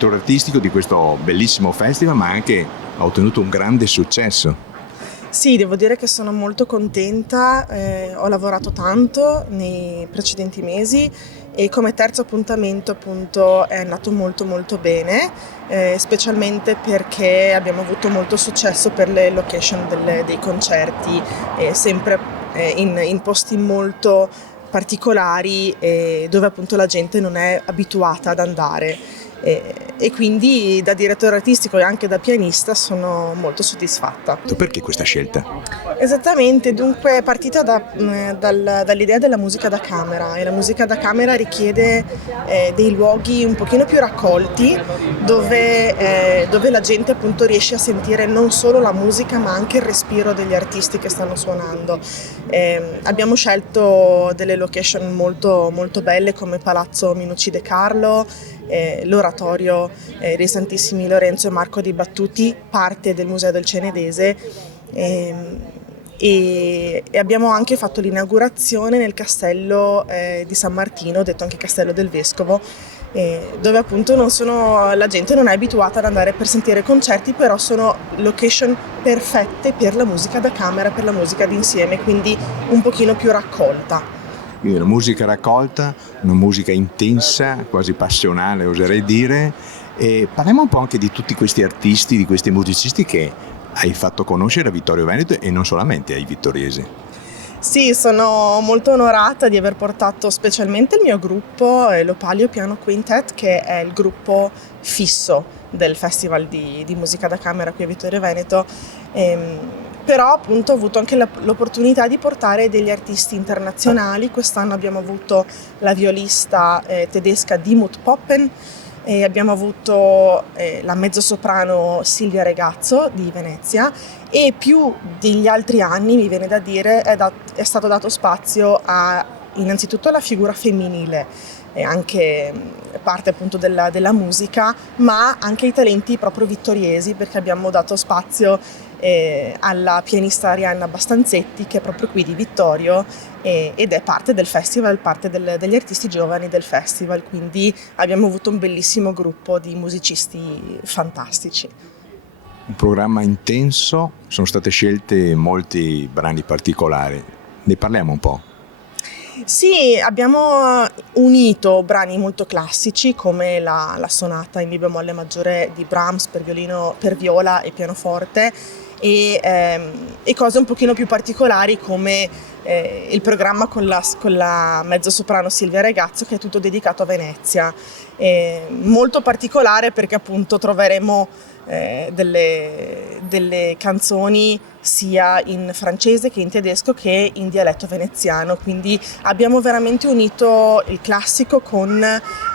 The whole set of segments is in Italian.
direttore artistico di questo bellissimo festival, ma anche ha ottenuto un grande successo. Sì, devo dire che sono molto contenta, ho lavorato tanto nei precedenti mesi e come terzo appuntamento appunto è andato molto molto bene, specialmente perché abbiamo avuto molto successo per le location dei concerti, sempre in posti molto particolari dove appunto la gente non è abituata ad andare. E quindi da direttore artistico e anche da pianista sono molto soddisfatta. Perché questa scelta? Esattamente, dunque è partita dall'idea della musica da camera, e la musica da camera richiede dei luoghi un pochino più raccolti dove la gente appunto riesce a sentire non solo la musica ma anche il respiro degli artisti che stanno suonando. Abbiamo scelto delle location molto, molto belle come Palazzo Minucci De Carlo, l'oratorio dei Santissimi Lorenzo e Marco di Battuti, parte del Museo del Cenedese, e abbiamo anche fatto l'inaugurazione nel castello di San Martino, detto anche Castello del Vescovo, dove appunto la gente non è abituata ad andare per sentire concerti, però sono location perfette per la musica da camera, per la musica d'insieme, quindi un pochino più raccolta. Quindi una musica raccolta, una musica intensa, quasi passionale oserei dire. E parliamo un po' anche di tutti questi artisti, di questi musicisti che hai fatto conoscere a Vittorio Veneto e non solamente ai vittoriesi. Sì, sono molto onorata di aver portato specialmente il mio gruppo, l'Opalio Piano Quintet, che è il gruppo fisso del Festival di musica da camera qui a Vittorio Veneto. Però appunto ho avuto anche l'opportunità di portare degli artisti internazionali. Quest'anno abbiamo avuto la violista tedesca Dimut Poppen, e abbiamo avuto la mezzosoprano Silvia Regazzo di Venezia, e più degli altri anni, mi viene da dire, è stato dato spazio a innanzitutto alla figura femminile, e anche parte appunto della musica, ma anche ai talenti proprio vittoriesi, perché abbiamo dato spazio alla pianista Arianna Bastanzetti, che è proprio qui di Vittorio, ed è parte del festival, parte degli artisti giovani del festival, quindi abbiamo avuto un bellissimo gruppo di musicisti fantastici. Un programma intenso, sono state scelte molti brani particolari, ne parliamo un po'. Sì, abbiamo unito brani molto classici come la sonata in mi bemolle maggiore di Brahms per viola e pianoforte, e cose un pochino più particolari come il programma con la mezzosoprano Silvia Regazzo, che è tutto dedicato a Venezia. Molto particolare perché appunto troveremo delle canzoni sia in francese che in tedesco che in dialetto veneziano, quindi abbiamo veramente unito il classico con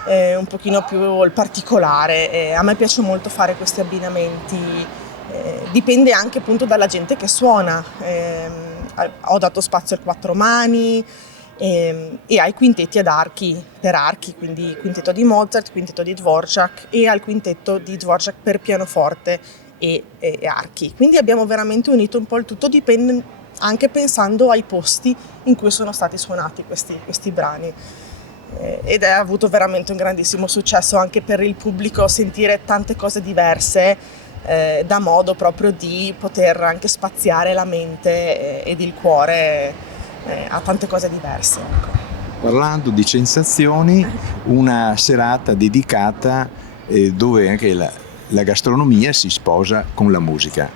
un pochino più il particolare. A me piace molto fare questi abbinamenti, dipende anche appunto dalla gente che suona. Ho dato spazio al quattro mani e ai quintetti per archi, quindi quintetto di Mozart, quintetto di Dvorak, e al quintetto di Dvorak per pianoforte e archi. Quindi abbiamo veramente unito un po' il tutto, dipende anche pensando ai posti in cui sono stati suonati questi brani. Ed ha avuto veramente un grandissimo successo anche per il pubblico sentire tante cose diverse, da modo proprio di poter anche spaziare la mente ed il cuore a tante cose diverse. Ecco. Parlando di sensazioni, una serata dedicata dove anche la gastronomia si sposa con la musica.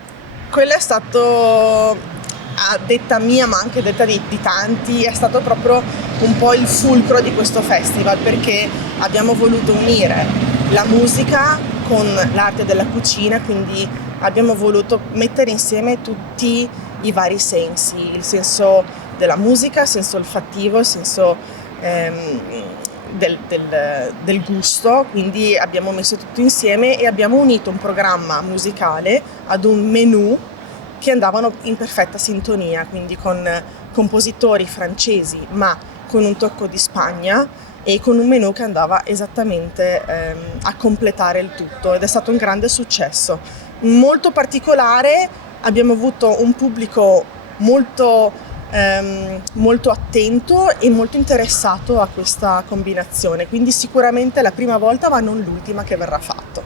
Quello è stato, a detta mia ma anche detta di tanti, è stato proprio un po' il fulcro di questo festival, perché abbiamo voluto unire la musica con l'arte della cucina, quindi abbiamo voluto mettere insieme tutti i vari sensi, il senso della musica, il senso olfattivo, il senso del gusto, quindi abbiamo messo tutto insieme e abbiamo unito un programma musicale ad un menù che andavano in perfetta sintonia, quindi con compositori francesi ma con un tocco di Spagna, e con un menù che andava esattamente a completare il tutto, ed è stato un grande successo, molto particolare. Abbiamo avuto un pubblico molto attento e molto interessato a questa combinazione, quindi sicuramente è la prima volta ma non l'ultima che verrà fatto.